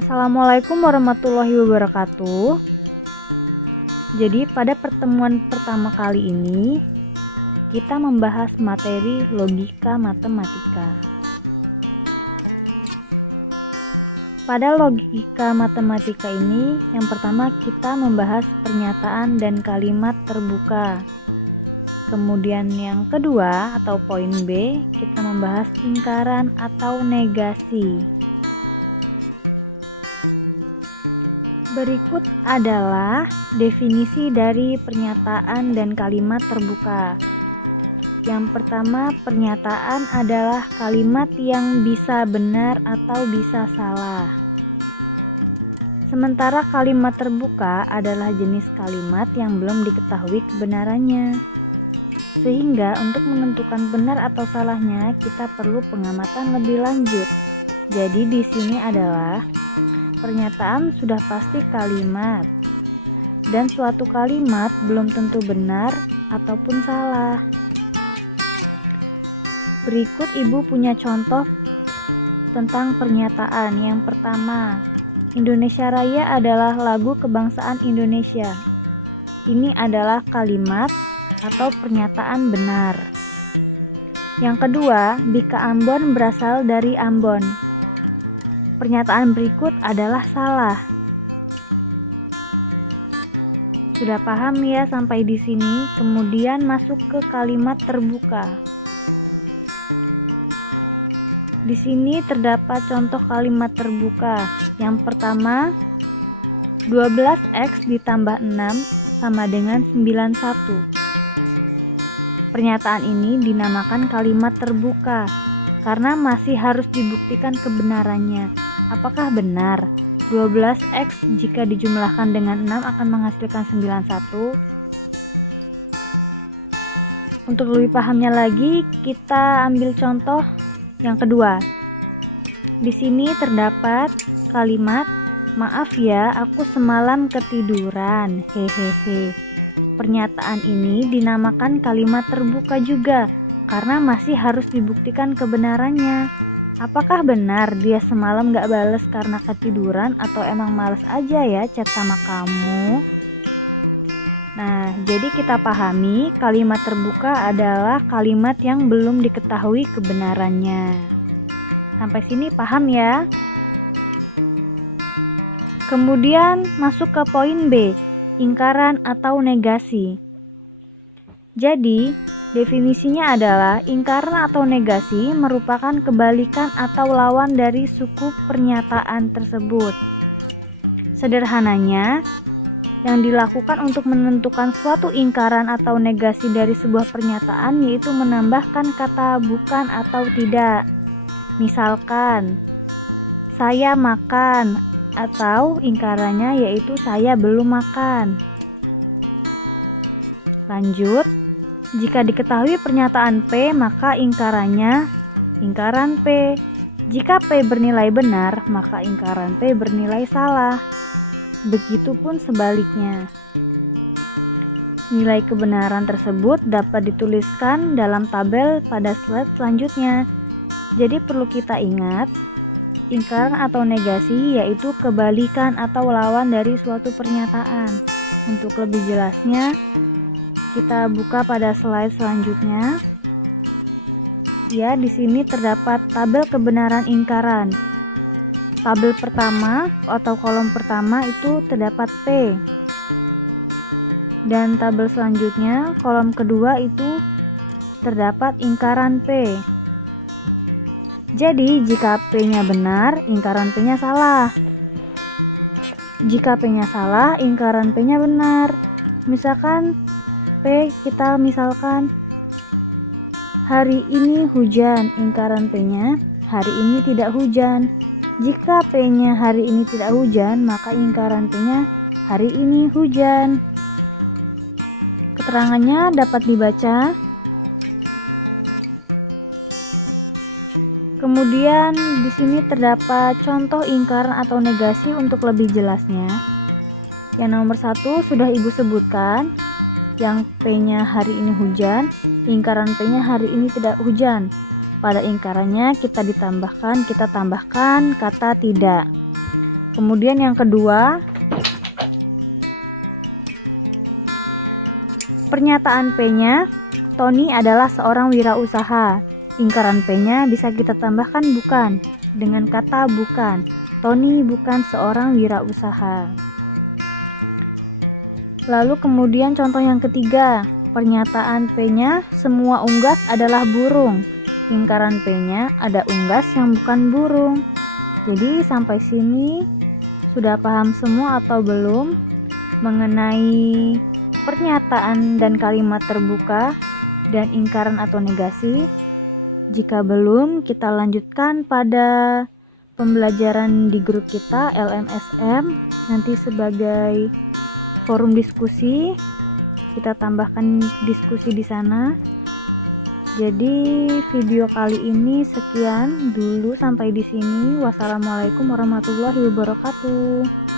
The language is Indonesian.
Assalamualaikum warahmatullahi wabarakatuh. Jadi pada pertemuan pertama kali ini kita membahas materi logika matematika. Pada logika matematika ini yang pertama kita membahas pernyataan dan kalimat terbuka. Kemudian yang kedua atau poin B, kita membahas ingkaran atau negasi. Berikut adalah definisi dari pernyataan dan kalimat terbuka. Yang pertama, pernyataan adalah kalimat yang bisa benar atau bisa salah. Sementara kalimat terbuka adalah jenis kalimat yang belum diketahui kebenarannya. Sehingga untuk menentukan benar atau salahnya kita perlu pengamatan lebih lanjut. Jadi di sini adalah pernyataan sudah pasti kalimat, dan suatu kalimat belum tentu benar ataupun salah. Berikut Ibu punya contoh tentang pernyataan. Yang pertama, Indonesia Raya adalah lagu kebangsaan Indonesia. Ini adalah kalimat atau pernyataan benar. Yang kedua, Bika Ambon berasal dari Ambon. Pernyataan berikut adalah salah. Sudah paham ya sampai di sini? Kemudian masuk ke kalimat terbuka. Di sini terdapat contoh kalimat terbuka. Yang pertama, 12x ditambah 6 sama dengan 91. Pernyataan ini dinamakan kalimat terbuka karena masih harus dibuktikan kebenarannya. Apakah benar 12x jika dijumlahkan dengan 6 akan menghasilkan 91? Untuk lebih pahamnya lagi, kita ambil contoh yang kedua. Di sini terdapat kalimat, "Maaf ya, aku semalam ketiduran." Hehehe. Pernyataan ini dinamakan kalimat terbuka juga karena masih harus dibuktikan kebenarannya. Apakah benar dia semalam gak bales karena ketiduran atau emang males aja ya chat sama kamu? Nah, jadi kita pahami kalimat terbuka adalah kalimat yang belum diketahui kebenarannya. Sampai sini paham ya? Kemudian masuk ke poin B, ingkaran atau negasi. Jadi, definisinya adalah ingkaran atau negasi merupakan kebalikan atau lawan dari suku pernyataan tersebut. Sederhananya, yang dilakukan untuk menentukan suatu ingkaran atau negasi dari sebuah pernyataan yaitu menambahkan kata bukan atau tidak. Misalkan, saya makan, atau ingkarannya yaitu saya belum makan. Lanjut, jika diketahui pernyataan P, maka ingkarannya ingkaran P. Jika P bernilai benar, maka ingkaran P bernilai salah. Begitupun sebaliknya. Nilai kebenaran tersebut dapat dituliskan dalam tabel pada slide selanjutnya. Jadi perlu kita ingat, ingkaran atau negasi yaitu kebalikan atau lawan dari suatu pernyataan. Untuk lebih jelasnya, kita buka pada slide selanjutnya. Ya, di sini terdapat tabel kebenaran ingkaran. Tabel pertama atau kolom pertama itu terdapat P. Dan tabel selanjutnya, kolom kedua itu terdapat ingkaran P. Jadi, jika P-nya benar, ingkaran P-nya salah. Jika P-nya salah, ingkaran P-nya benar. Misalkan P, kita misalkan hari ini hujan, ingkaran P-nya hari ini tidak hujan. Jika P-nya hari ini tidak hujan, maka ingkaran P-nya hari ini hujan. Keterangannya dapat dibaca. Kemudian di sini terdapat contoh ingkaran atau negasi untuk lebih jelasnya. Yang nomor 1 sudah Ibu sebutkan, yang P-nya hari ini hujan, ingkaran P-nya hari ini tidak hujan. Pada ingkarannya kita tambahkan kata tidak. Kemudian yang kedua, pernyataan P-nya, Tony adalah seorang wirausaha. Lingkaran P-nya bisa kita tambahkan bukan dengan kata bukan. Tony bukan seorang wirausaha. Lalu kemudian contoh yang ketiga, pernyataan P-nya, semua unggas adalah burung. Lingkaran P-nya ada unggas yang bukan burung. Jadi sampai sini sudah paham semua atau belum mengenai pernyataan dan kalimat terbuka dan ingkaran atau negasi? Jika belum, kita lanjutkan pada pembelajaran di grup kita LMSM nanti sebagai forum diskusi. Kita tambahkan diskusi di sana. Jadi video kali ini sekian dulu, sampai di sini. Wassalamualaikum warahmatullahi wabarakatuh.